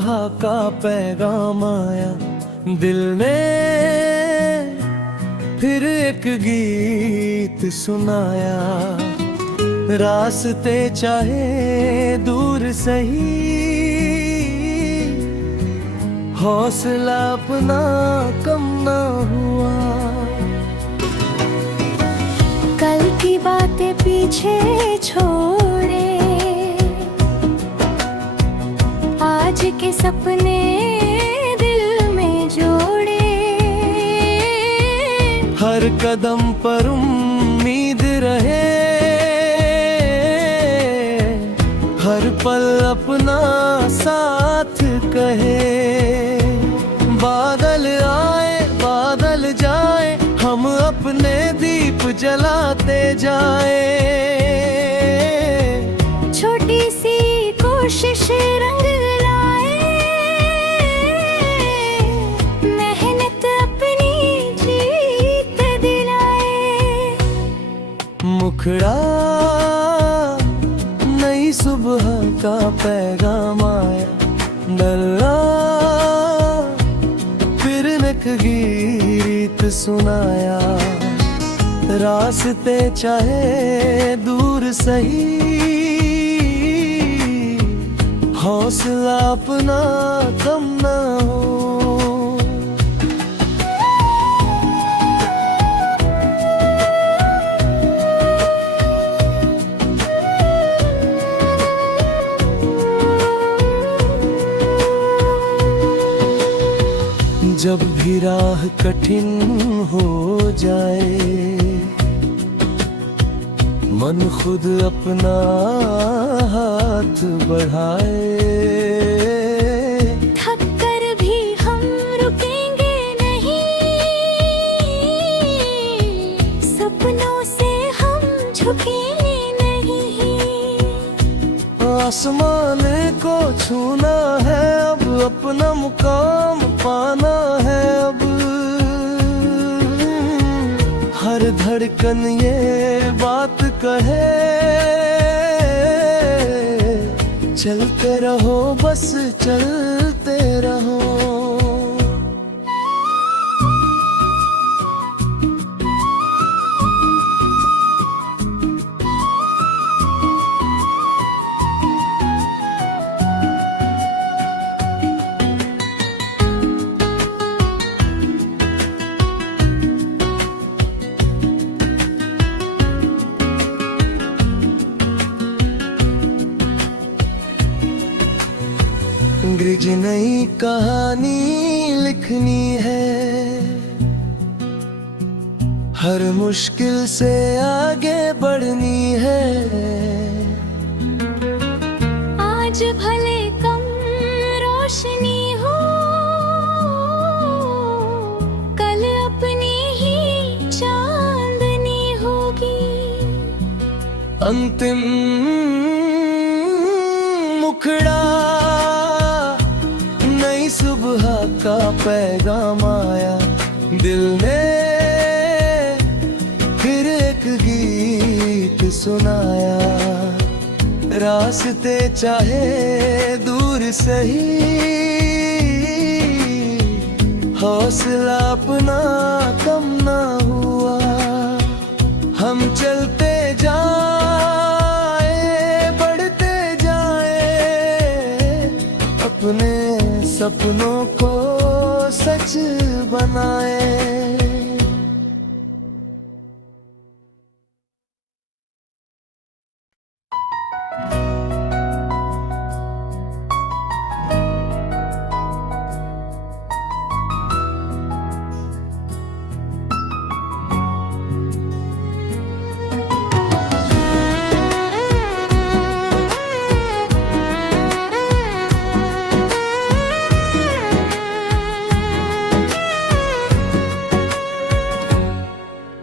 सुबह का पैगाम आया दिल में, फिर एक गीत सुनाया। रास्ते चाहे दूर सही, हौसला अपना कम ना हुआ। कल की बातें पीछे छोड़े, आज के सपने दिल में जोड़े। हर कदम पर उम्मीद रहे, हर पल अपना साथ कहे। बादल आए बादल जाए, हम अपने दीप जलाते जाए। छोटी सी कोशिश रंग लाए, मेहनत अपनी जीत दिलाए। मुखड़ा नई सुबह का पैगाम आया, डल्ला फिर एक गीत सुनाया। रास्ते चाहे दूर सही, हौसला अपना कम ना हो। जब भी राह कठिन हो जाए, मन खुद अपना हाथ बढ़ाए। थक कर भी हम रुकेंगे नहीं, सपनों से हम झुकेंगे नहीं। आसमान को छूना है अब, अपना मुकाम पाना है अब। हर धड़कन ये बात कहे, चलते रहो बस चलते रहो। अंग्रेज नई कहानी लिखनी है, हर मुश्किल से आगे बढ़नी है। आज भले कम रोशनी हो, कल अपनी ही चांदनी होगी। अंतिम मुखड़ा नई सुबह का पैगाम आया दिल में, फिर एक गीत सुनाया। रास्ते चाहे दूर सही, हौसला अपना कम ना हुआ। हम चलते जाए बढ़ते जाए, अपने सपनों को सच बनाए।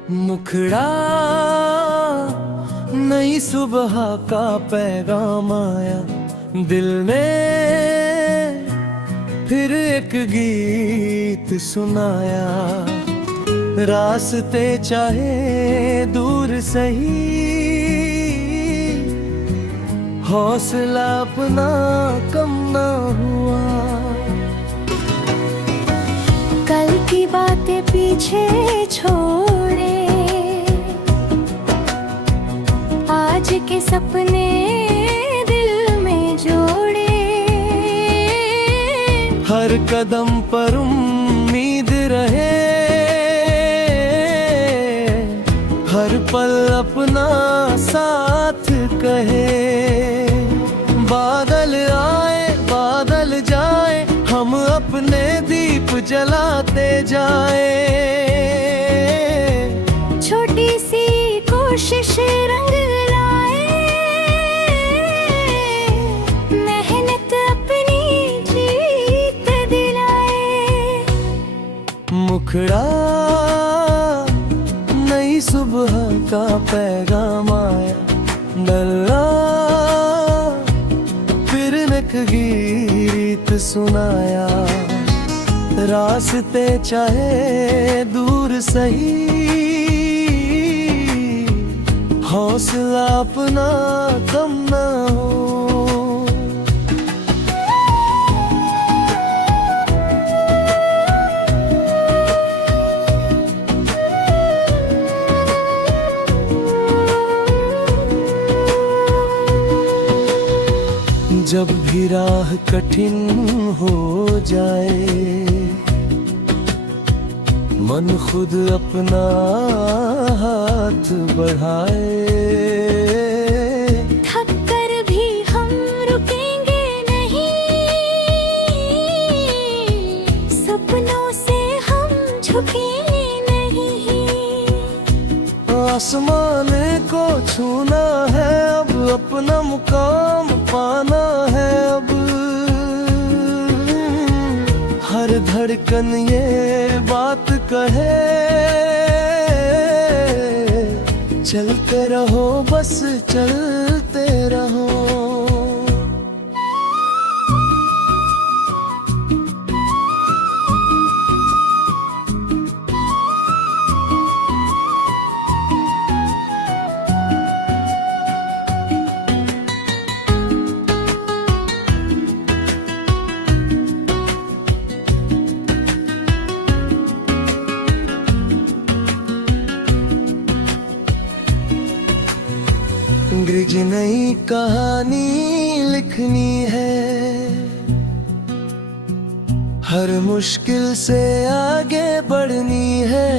मुखड़ा नई सुबह का पैगाम आया दिल में, फिर एक गीत सुनाया। रास्ते चाहे दूर सही, हौसला अपना कम ना हुआ। पीछे छोड़े, आज के सपने दिल में जोड़े। हर कदम पर उम्मीद रहे, हर पल अपना साथ कहे। बादल आए बादल जाए, हम अपने दीप जलाते जाए। छोटी सी कोशिश रंग लाए, मेहनत अपनी जीत दिलाए। मुखड़ा नई सुबह का पैगाम आया, डल्ला फिर एक गीत सुनाया। रास्ते चाहे दूर सही, हौसला अपना कम ना हो। जब भी राह कठिन हो जाए, मन खुद अपना हाथ बढ़ाए। थक कर भी हम रुकेंगे नहीं, सपनों से हम झुकेंगे नहीं। आसमान को छूना है अब, अपना मुकाम पाना है अब। हर धड़कन ये बात कहे, चलते रहो बस चलते रहो। ब्रिज नई कहानी लिखनी है, हर मुश्किल से आगे बढ़नी है।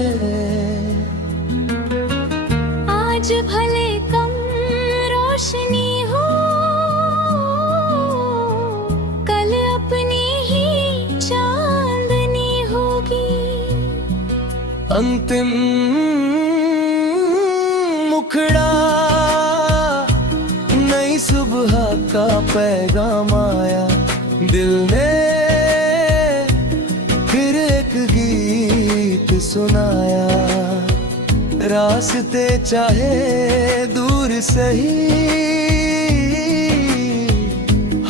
आज भले कम रोशनी हो, कल अपनी ही चांदनी होगी। अंतिम मुखड़ा नई सुबह का पैगाम आया, दिल ने फिर एक गीत सुनाया। रास्ते चाहे दूर सही,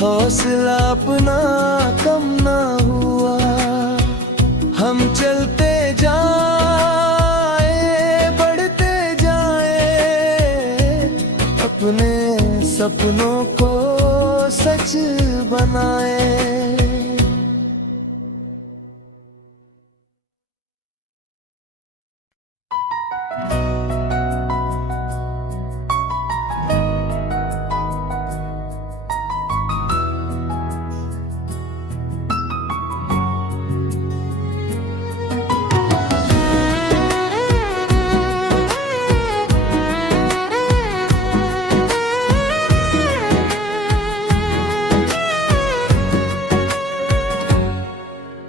हौसला अपना कम ना हुआ। हम चलते जाए बढ़ते जाए, अपने सपनों को सच बनाए।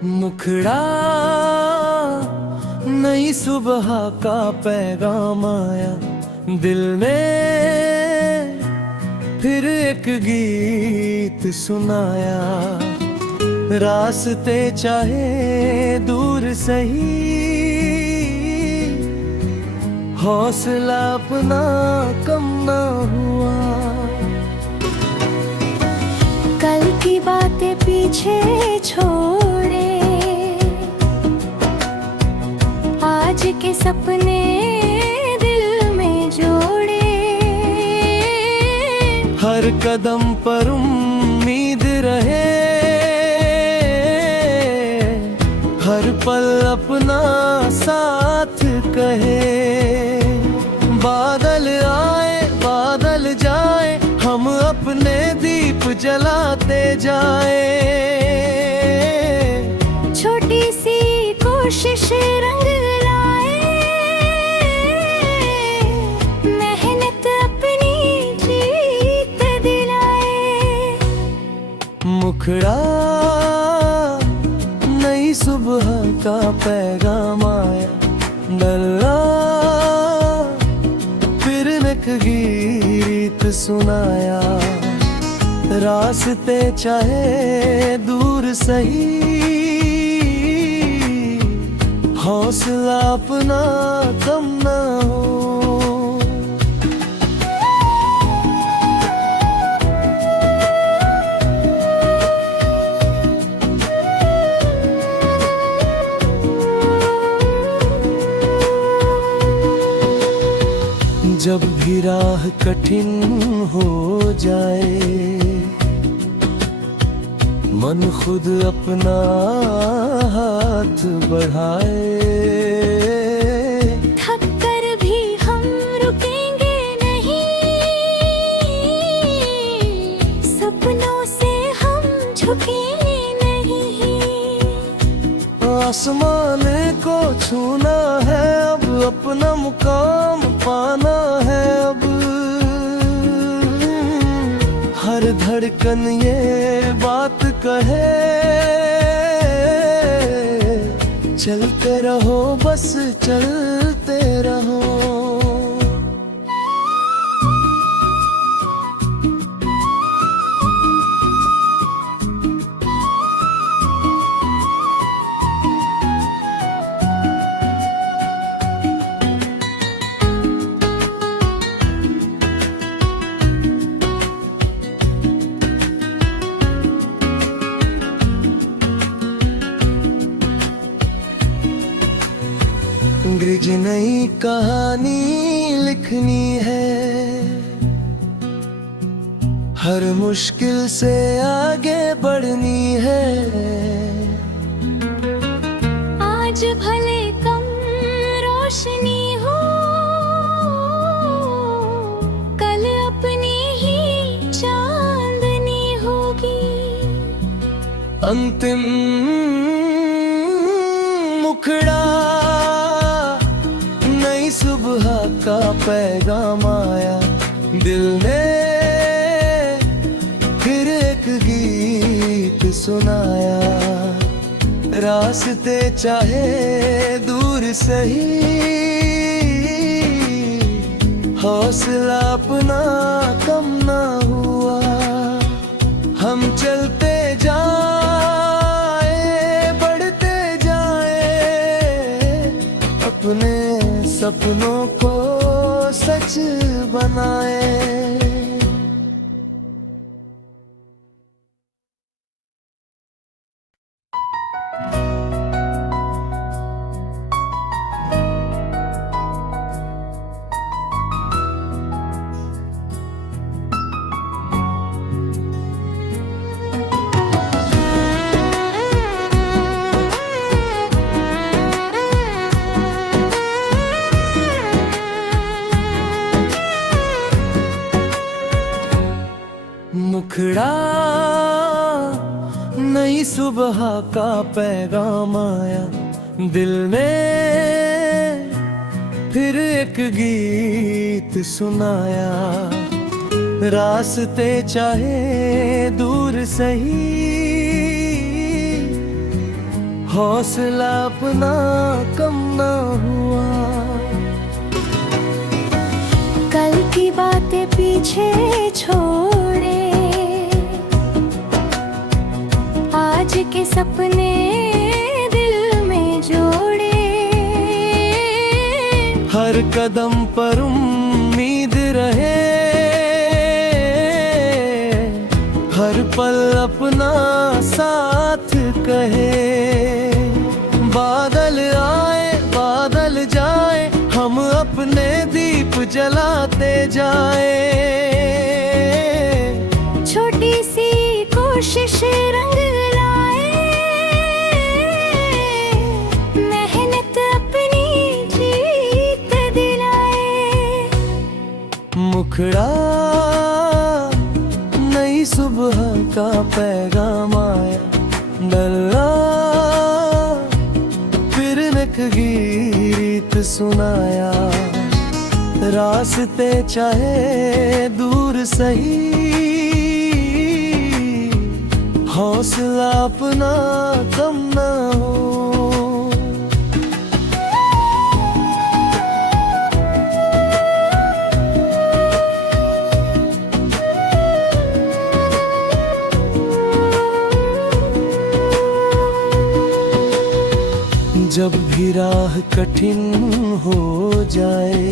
मुखड़ा नई सुबह का पैगाम आया, दिल में फिर एक गीत सुनाया। रास्ते चाहे दूर सही, हौसला अपना कम ना हुआ। कल की बातें पीछे छोड़े, आज के सपने दिल में जोड़े। हर कदम पर उम्मीद रहे, हर पल अपना साथ का पैगाम आया, डल्ला फिर एक गीत सुनाया। रास्ते चाहे दूर सही, हौसला अपना कम ना हो। जब भी राह कठिन हो जाए, मन खुद अपना हाथ बढ़ाए। थक कर भी हम रुकेंगे नहीं, सपनों से हम झुकेंगे नहीं। आसमान को छूना है अब, अपना मुकाम पाना है अब। हर धड़कन ये बात कहे, चलते रहो बस चलते रहो। अंग्रेज नई कहानी लिखनी है, हर मुश्किल से आगे बढ़नी है। आज भले कम रोशनी हो, कल अपनी ही चांदनी होगी। अंतिम मुखड़ा नई सुबह का पैगाम आया, दिल ने फिर एक गीत सुनाया। रास्ते चाहे दूर सही, हौसला अपना कम ना हुआ। हम चलते जाए बढ़ते जाए, अपने सपनों को सच बनाए। मुखड़ा नई सुबह का पैगाम आया, दिल ने फिर एक गीत सुनाया। रास्ते चाहे दूर सही, हौसला अपना कम ना हुआ। कल की बातें पीछे छोड़े, आज के सपने दिल में जोड़े। हर कदम पर उम्मीद रहे, हर पल अपना साथ कहे। बादल आए बादल जाए, हम अपने दीप जलाते जाए। छोटी सी कोशिश रंग लाए, मेहनत अपनी जीत दिलाए। मुखड़ा नई सुबह का पैगाम आया, डल्ला फिर एक गीत सुनाया। रास्ते चाहे दूर सही, हौसला अपना कम ना हो। जब भी राह कठिन हो जाए,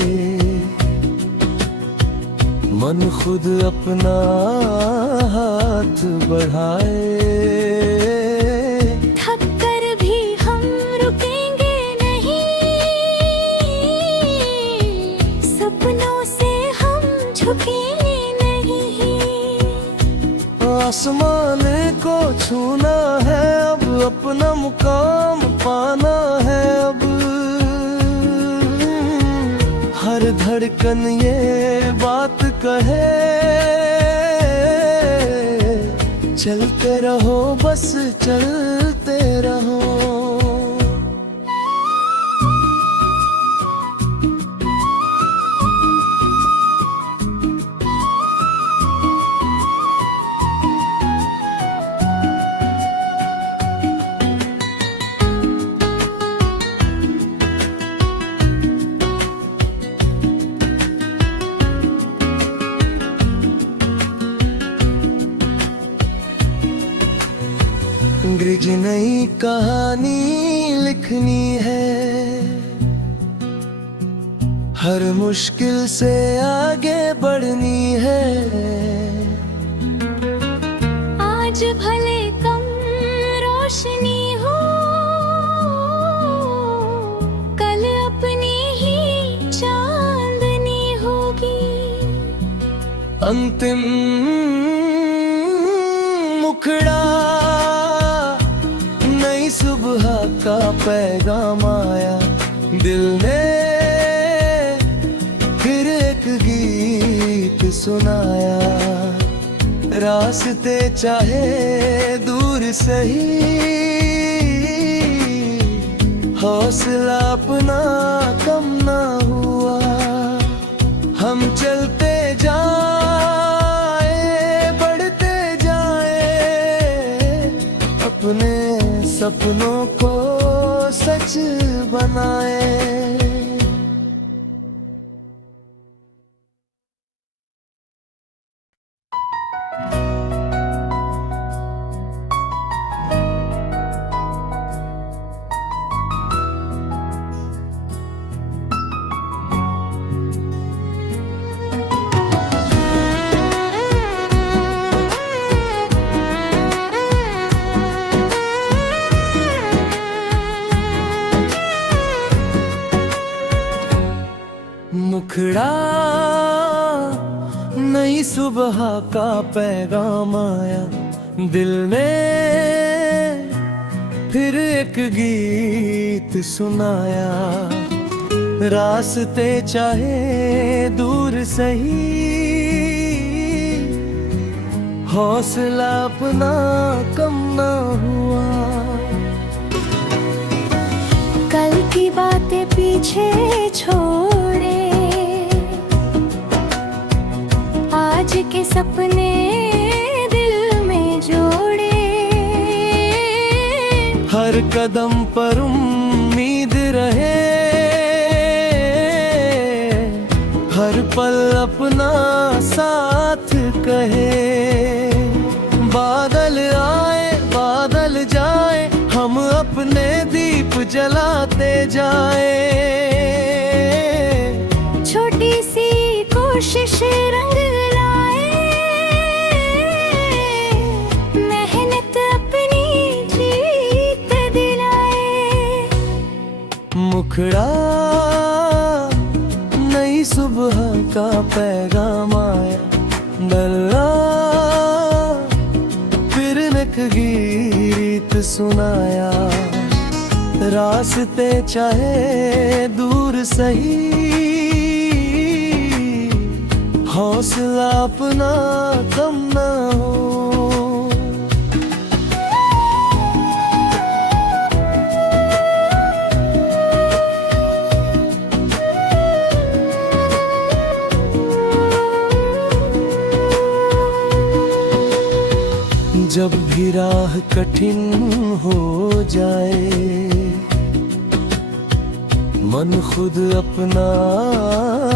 मन खुद अपना हाथ बढ़ाए। थक कर भी हम रुकेंगे नहीं, सपनों से हम झुकेंगे नहीं। आसमान को छूना है अब, अपना मुकाम पाना है अब। हर धड़कन ये बात कहे, चलते रहो बस चलते रहो। अंग्रेज नई कहानी लिखनी है, हर मुश्किल से आगे बढ़नी है। आज भले कम रोशनी हो, कल अपनी ही चांदनी होगी। अंतिम मुखड़ा नई सुबह का पैगाम आया, दिल ने फिर एक गीत सुनाया। रास्ते चाहे दूर सही, हौसला अपना कम ना हुआ। हम चलते जाए बढ़ते जाए, अपने सपनों को सच बनाए। मुखड़ा नई सुबह का पैगाम आया, दिल ने फिर एक गीत सुनाया। रास्ते चाहे दूर सही, हौसला अपना कम ना हुआ। कल की बातें पीछे छोड़े, आज के सपने दिल में जोड़े। हर कदम पर उम्मीद रहे, हर पल अपना साथ कहे। बादल आए बादल जाए, हम अपने दीप जलाते जाए। छोटी सी कोशिश रंग लाए, मेहनत अपनी जीत दिलाए। मुखड़ा नई सुबह का पैगाम आया, डल्ला फिर एक गीत सुनाया। रास्ते चाहे दूर सही, हौसला अपना कम ना हो। जब भी राह कठिन हो जाए, मन खुद अपना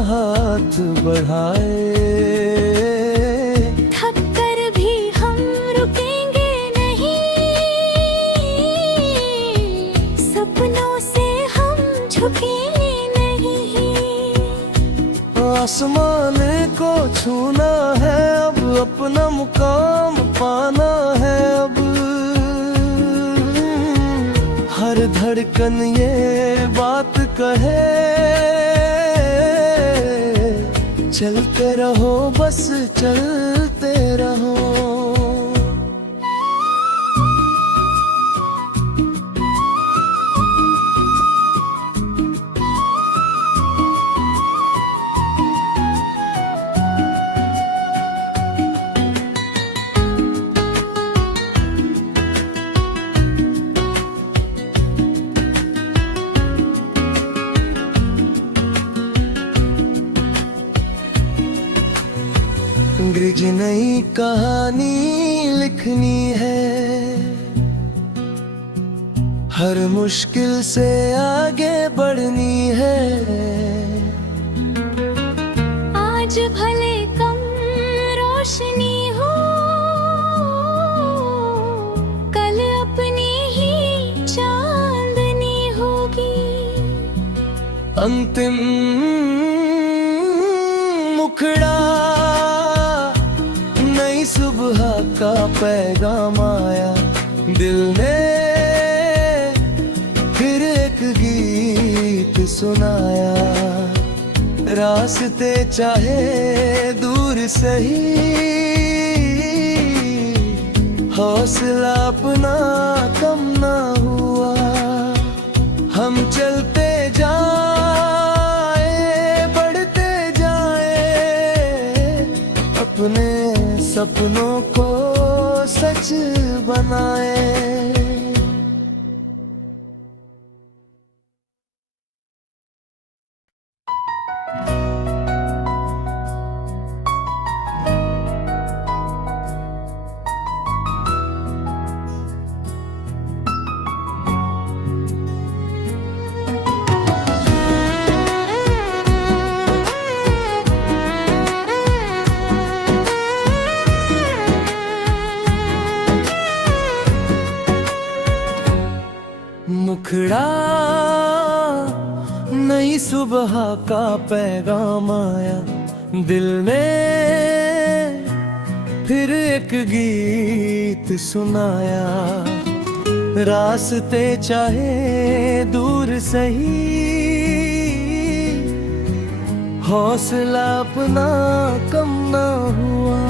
हाथ बढ़ाए। थक कर भी हम रुकेंगे नहीं, सपनों से झुकेंगे नहीं। आसमान को छूना है अब, अपना मुकाम पाना है अब। हर धड़कन ये बात कहे, चलते रहो बस चलते रहो। अंग्रेज नई कहानी लिखनी है, हर मुश्किल से आगे बढ़नी है। आज भले कम रोशनी हो, कल अपनी ही चांदनी होगी। अंतिम मुखड़ा नई सुबह का पैगाम आया, दिल ने फिर एक गीत सुनाया। रास्ते चाहे दूर सही, हौसला अपना कम ना हुआ। हम चलते जाए बढ़ते जाए, अपने सपनों को सच बनाए। मुखड़ा नई सुबह का पैगाम आया, दिल में फिर एक गीत सुनाया। रास्ते चाहे दूर सही, हौसला अपना कम ना हुआ।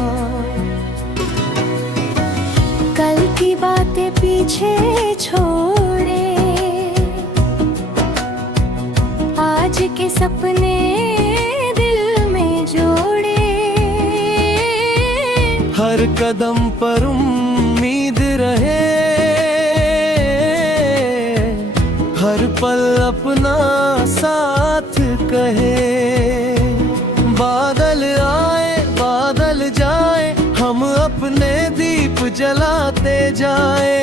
कल की बातें पीछे छोड़े, आज के सपने दिल में जोड़े। हर कदम पर उम्मीद रहे, हर पल अपना साथ कहे। बादल आए बादल जाए, हम अपने दीप जलाते जाए।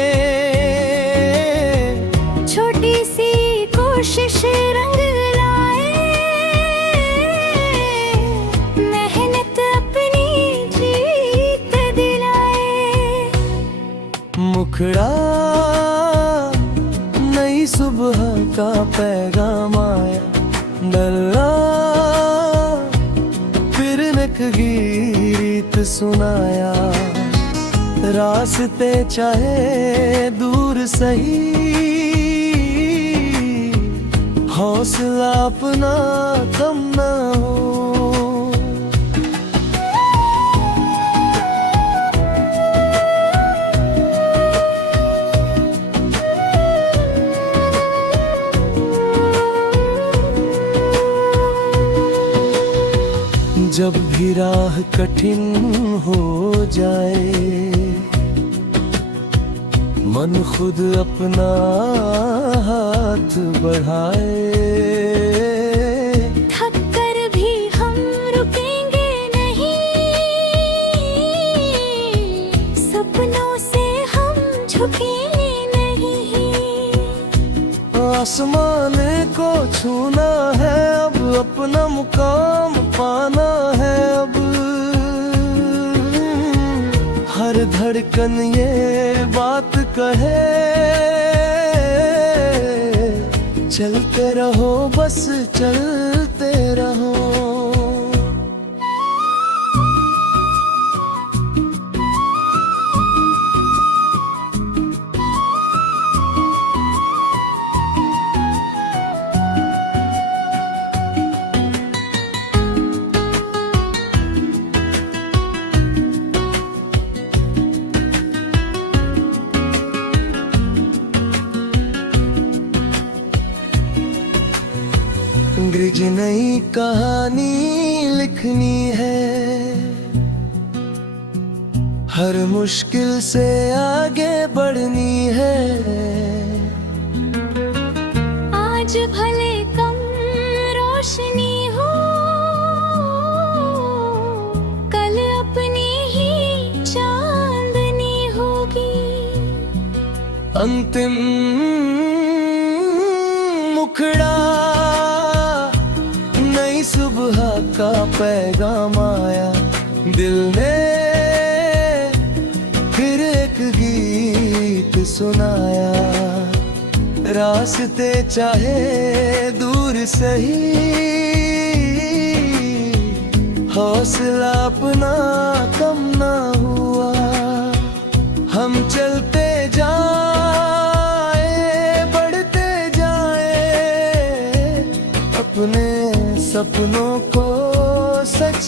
छोटी सी कोशिश रंग लाए, मेहनत अपनी जीत दिलाए। मुखड़ा नई सुबह का पैगाम आया, डल्ला फिर एक गीत सुनाया। रास्ते चाहे दूर सही, हौसला अपना कम ना हो। जब भी राह कठिन हो जाए, मन खुद अपना हाथ बढ़ाए। थक कर भी हम रुकेंगे नहीं, सपनों से हम झुकेंगे नहीं। आसमान को छूना है अब, अपना मुकाम पाना है अब। हर धड़कन ये बात कहे, चलते रहो बस चलते रहो। अंग्रेज नई कहानी लिखनी है, हर मुश्किल से आगे बढ़नी है। आज भले कम रोशनी हो, कल अपनी ही चांदनी होगी। अंतिम मुखड़ा नई सुबह का पैगाम आया, दिल ने फिर एक गीत सुनाया। रास्ते चाहे दूर सही, हौसला अपना कम ना हुआ। हम चलते जाए बढ़ते जाए, अपने सपनों को सच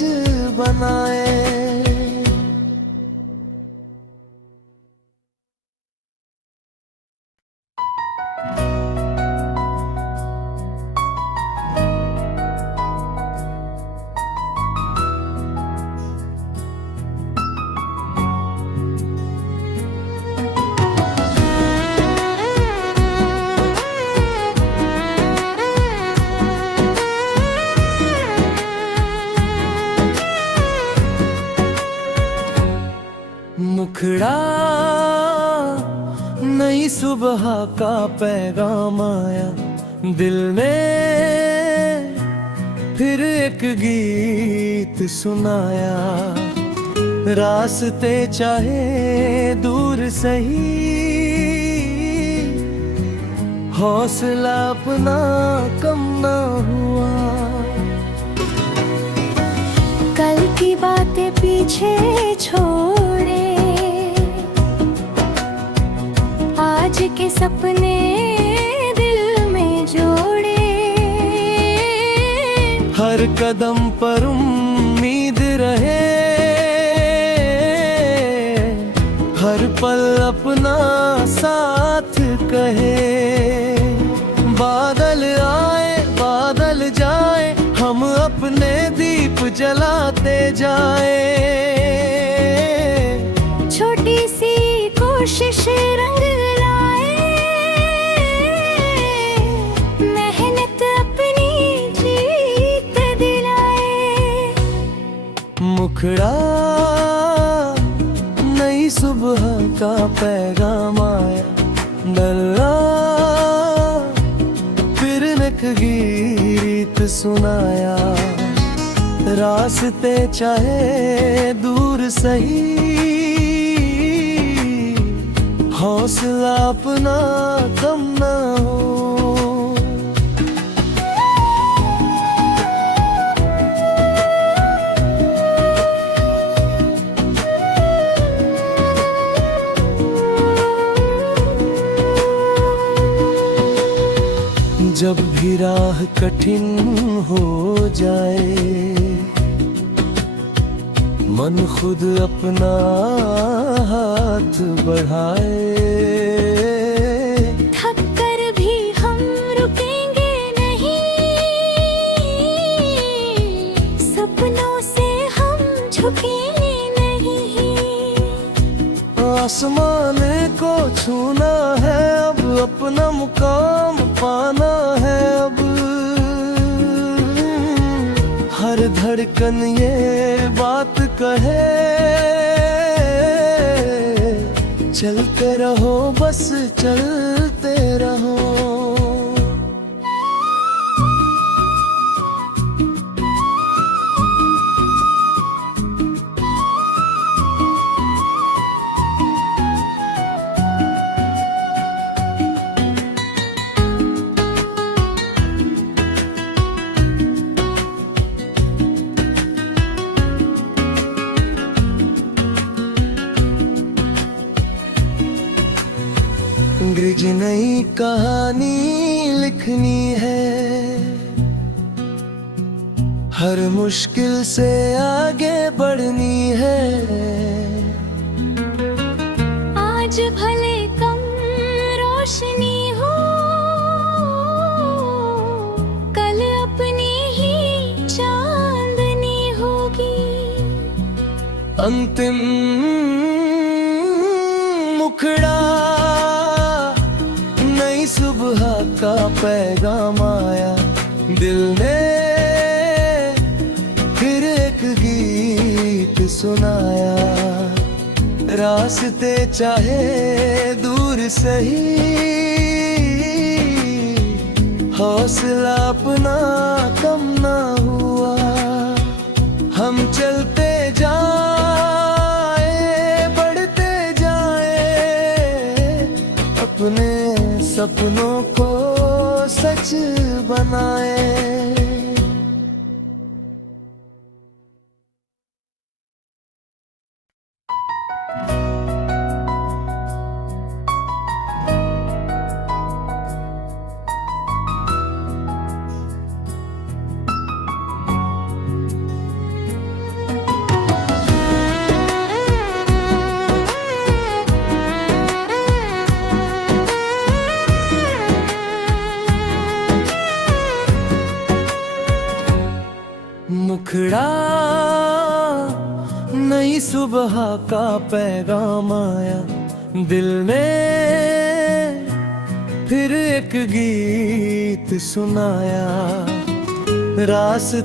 बनाए। मुखड़ा नई सुबह का पैगाम आया, दिल में फिर एक गीत सुनाया। रास्ते चाहे दूर सही, हौसला अपना कम ना हुआ। कल की बातें पीछे छोड़े, आज के सपने दिल में जोड़े। हर कदम पर उम्मीद रहे, हर पल अपना साथ कहे। बादल आए बादल जाए, हम अपने दीप जलाते जाए। छोटी सी कोशिश रंग लाए, मेहनत अपनी जीत दिलाए। मुखड़ा नई सुबह का पैगाम आया, डल्ला फिर एक गीत सुनाया। रास्ते चाहे दूर सही, हौसला अपना कम ना हो। जब भी राह कठिन हो जाए, मन खुद अपना हाथ बढ़ाए। थक कर भी हम रुकेंगे नहीं, सपनों से हम झुकेंगे नहीं। आसमान को छूना है अब, अपना मुकाम पाना है अब। हर धड़कन ये बात कहे, चलते रहो बस चलते रहो। नई कहानी लिखनी है, हर मुश्किल से आगे बढ़नी है। आज भले कम रोशनी हो, कल अपनी ही चांदनी होगी। अंतिम मुखड़ा नई सुबह का पैगाम आया, दिल ने फिर एक गीत सुनाया। रास्ते चाहे दूर सही, हौसला अपना कम ना हुआ। हम चलते जाए, बढ़ते जाए, अपने सपनों को सच बनाए। मुखड़ा नई सुबह का पैगाम आया, दिल ने फिर एक गीत सुनाया। रास्ते